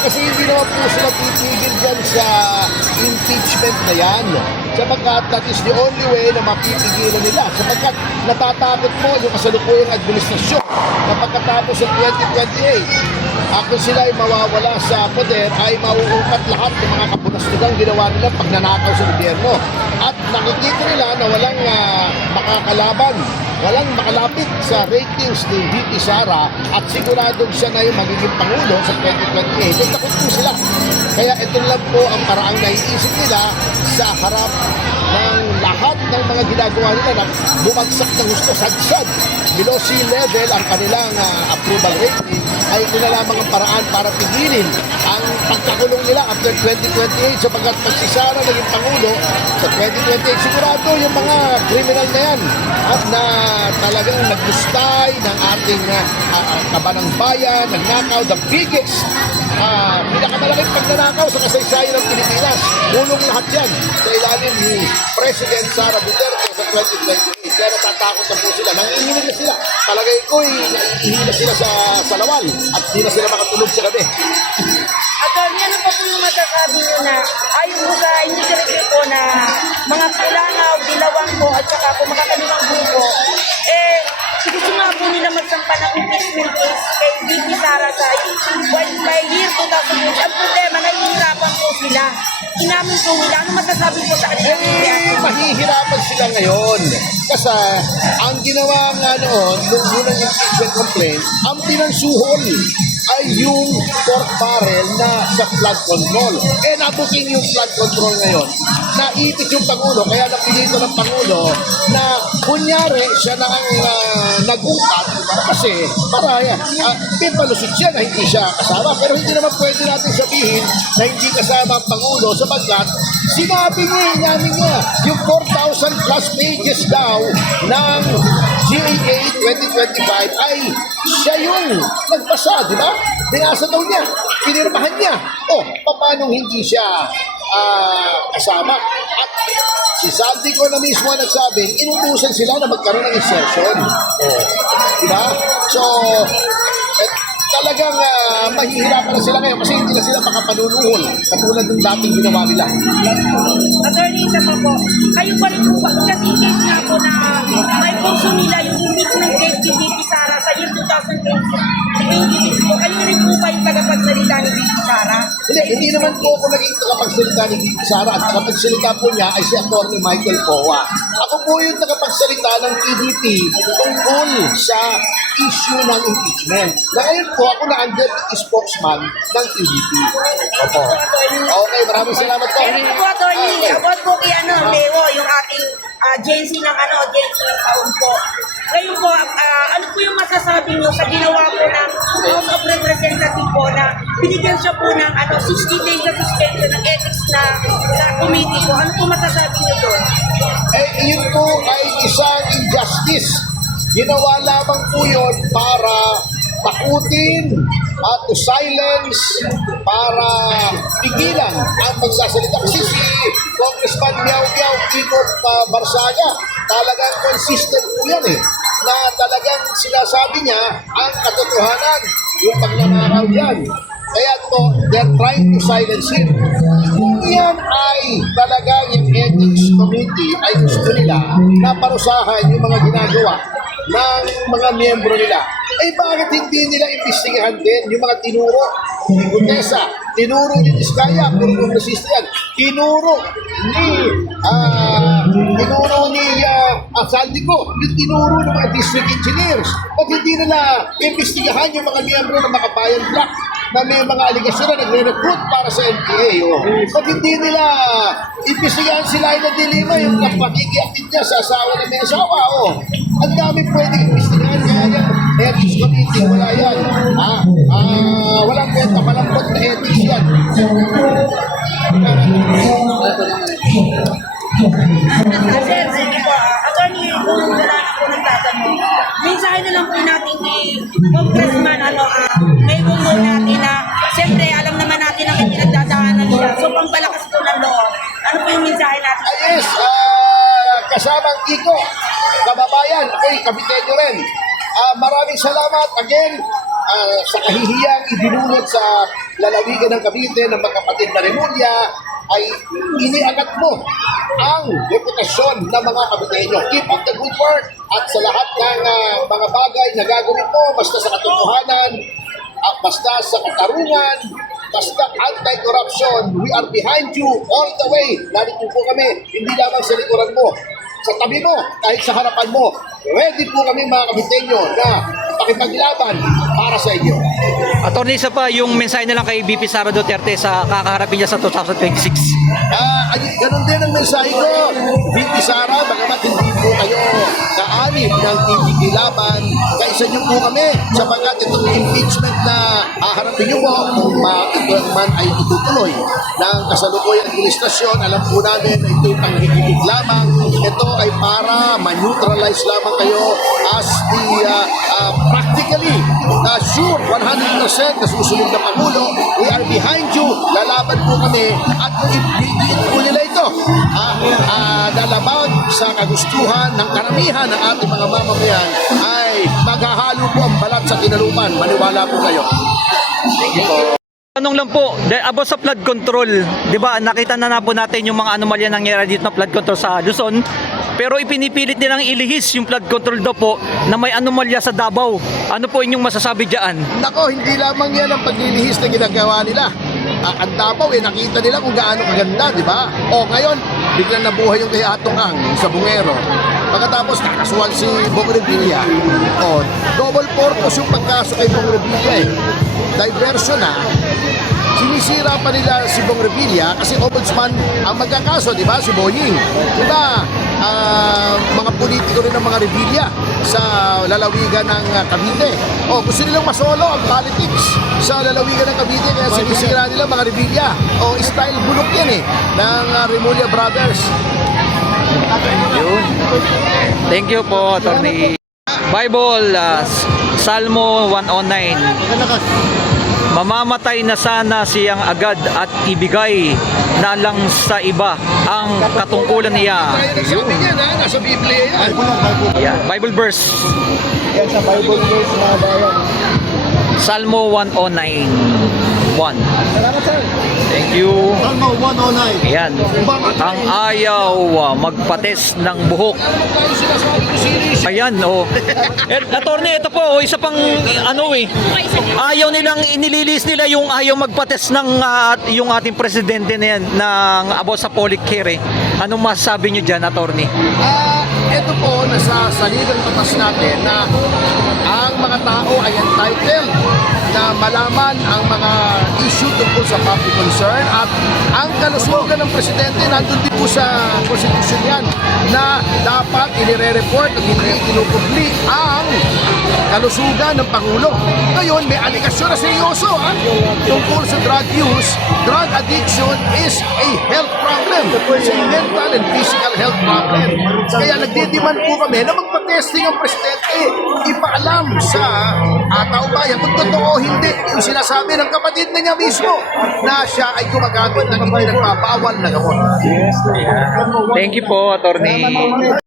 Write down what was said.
kasi hindi naman po sila titigil dyan sa impeachment na yan. Sapagkat that is the only way na mapipigilan nila. Sapagkat natatakot po yung kasalukuyang administrasyon na pagkatapos ng 2028, kung sila ay mawawala sa poder, ay mauungkat lahat ng mga kapunastugang ginawa nila pagnanakaw sa gobyerno. At nakikita nila na walang makakalaban, walang makalapit sa ratings ni VP Sara at siguradong siya na yung magiging Pangulo sa 2028. Ay takot po sila. Kaya ito lang po ang paraang naiisip nila sa harap ng lahat ng mga ginagawa nila na bumagsak ng gusto sadsad. Below sea level ang kanilang approval rating ay ito na lamang ang paraan para pigilin ang pagkakulong nila after 2028 sapagkat pag si Sara naging Pangulo sa 2028, sigurado yung mga criminal na yan at na talagang naggustay ng ating kabanang bayan, nagnakaw, the biggest pinakamalaking pagnanakaw sa kasaysayan ng Pilipinas. Mulong lahat yan sa ilalim ni President Sara Duterte sa 2028. Kaya natatakot na po sila. Nangihinig na sila. Palagay ko ihihin na sila sa lawal at hindi na sila makatulog sa gabi. Attorney, ano pa po yung masasabi nyo na ayon po sa initiative po na mga Pulangaw, Dilawang po at saka po makakanilang grupo, gusto nga po nila magsampa ng impeachment case kay VP Sara sa by year 2008. Ang problema, nahihirapan po sila. Inamin po nila. Ano masasabi po sa kanila? Mahihirapan sila ngayon. Kasi ang ginawa nga noon, nung unang impeachment complaint, ang pinansuhol ay yung pork barrel na sa flood control. Nabuking yung flood control ngayon. Naipit yung Pangulo, kaya napilito ng Pangulo na kunyari siya na ang nag-ungkat kasi para pipalusot siya na hindi siya kasama. Pero hindi naman pwede natin sabihin na hindi kasama ang Pangulo sapagkat sinabi niya, inamin niya, yung 4,000 plus pages daw ng GAA 2025 ay siya yung nagpasa, di ba? Binasa daw niya, pinirmahan niya. Paano hindi siya kasama? At si Saldico na mismo nagsabing, inutusan sila na magkaroon ng insertion. Di ba? So, talagang mahihirapan na sila ngayon kasi hindi na sila makapanuluhol katulad ng dating ginawa nila. Attorney, isa pa po, kayo pa rin po ba, kasi in case nga po na may puso nila yung impeachment case ni VP Sara sa year 2026 po, kayo rin po ba yung tagapagsalita ni VP Sara? Hindi naman po ako naging tagapagsalita ni VP Sara at tagapagsalita po niya ay si Atty. Michael Poa. Ako po yung tagapagsalita ng PDP tungkol sa issue ng impeachment. Na ngayon po ako na ang deputy spokesman ng PDP. Opo. Okay, maraming salamat po. Ito po, Attorney, about po kay Leo, yung ating agency ng agency ng taon po. Ngayon po, ano po yung masasabi nyo sa ginawa po ng House of Representatives po na binigyan siya po ng 60 days na suspension ng ethics na sa committee po? Ano po masasabi nyo doon? Yun po ay isang injustice. Ginawa lamang po yun para takutin at to silence, para pigilan ang magsasalita. Kasi si Congressman Miao Miao Kiko Barsaga, talagang consistent po yan na talagang sinasabi niya ang katotohanan, yung pagnanakaw yan. Kaya po, they're trying to silence him. Kung yan ay talaga yung ethics committee ay gusto nila na parusahan yung mga ginagawa ng mga miyembro nila, bakit hindi nila imbestigahan din yung mga tinuro ni Gutesa, tinuro ni Diskaya, puro kongresista yan, tinuro ni Saldico, yung tinuro ng mga district engineers. At hindi nila imbestigahan yung mga miyembro ng mga bayan block na may mga aligasyon na nagre-recruit para sa NPA. At hindi nila imbestigahan sila na dilima yung pakikiakit niya sa asawa na may asawa. Ang dami pwedeng imbestigahan. Kaya yan, ethics committee, wala yan. Walang kwenta, malambot na ethics yan. Sir, sige po. Attorney, kung wala na po nagtatanong, mensahe na lang po natin kay Congressman, may bungo natin na, siyempre, alam naman natin ang pinagdadaanan siya. So, pampalakas po ng loob. Ano po yung mensahe natin? Yes, kasamang Kiko, kababayan, kapitenyo rin. Maraming salamat again sa kahihiyang idinulot sa lalawigan ng Cavite ng magkapatid na Remulla ay iniangat mo ang reputasyon ng mga Caviteño. Keep up the good work at sa lahat ng mga bagay na gagawin mo, basta sa katotohanan, at basta sa katarungan, basta anti-corruption, we are behind you all the way. Narito po kami, hindi lamang sa likuran mo, sa tabi mo, kahit sa harapan mo. Ready po kami mga Caviteño na pakipaglaban para sa inyo. Attorney, isa pa yung mensahe na lang kay VP Sara Duterte sa kakaharapin niya sa 2026. Ganun din ang mensahe ko. VP Sara, bagamat hindi po kayo kaanib ng TVK laban, kaisa niyo po kami sapagkat itong impeachment na haharapin niyo po kung ito man ay itutuloy ng kasalukuyang administrasyon, alam po namin na ito'y panghikilig lamang. Ito ay para ma-neutralize lamang kayo as the practically sure 100% na susunod na Pangulo. We are behind you. Lalaban po kami at kung ibigit po nila ito, lalaban sa kagustuhan ng karamihan ng ating mga mamamayan ay maghahalo po ang balat sa kinalupan. Maniwala po kayo. Tanong lang po, about sa flood control, 'di ba? Nakita na po natin yung mga anomalya nangyayari dito na flood control sa Luzon. Pero ipinipilit nilang ilihis yung flood control daw po na may anomalya sa Davao. Ano po inyong masasabi diyan? Nako, hindi lamang yan ang paglilihis na ginagawa nila. Ang Davao, nakita nila kung gaano kaganda, di ba? O ngayon, biglang nabuhay yung kay Atong Ang sa Bungero. Pagkatapos, kakasuhan si Bong Revilla. O, double purpose yung pagkaso kay Bong Revilla eh. Diversion na. Sinisira pa nila si Bong Revilla kasi ombudsman ang magkakaso, di ba? Si Boying. Di ba? Mga politiko rin ng mga Revilla sa lalawigan ng Cavite. O, gusto nilang masolo ang politics sa lalawigan ng Cavite kaya sinisira nila mga Revilla. O, style bulok yan eh ng Remulla Brothers. Yun. Thank you po, Attorney. Bible, Salmo 109. Mamamatay na sana siyang agad at ibigay na lang sa iba ang katungkulan niya. Sabi niya na, nasa Biblia yan. Yeah, Bible verse. Yan sa Bible verse na bayan. Salmo 109. 1. Salamat sir. Thank you. Salmo 109. Ayan. Ang ayaw magpates ng buhok. Ayan, oh. Attorney, ito po, isa pang ano eh. Ayaw nilang inililis nila yung ayaw magpates ng yung ating presidente na yan ng about sa public care. Anong masasabi niyo diyan, attorney? Ito po, nasa saligang batas natin na ang mga tao ay entitled na malaman ang mga issue tungkol sa public concern at ang kalusugan ng presidente nandun din po sa konstitusyon yan na dapat inire-report at hindi itinutubli ang kalusugan ng Pangulo. Ngayon, may aligasyon na seryoso tungkol sa drug use. Drug addiction is a health problem. It's a mental and physical health problem. Kaya nagdidiman po kami na magpa-testing ang presidente, ipaalam sa tao-bayan kung totoo hindi yung sinasabi ng kapatid na niya mismo na siya ay gumagamit ng hindi nagpapawal na gamot. Thank you po, attorney.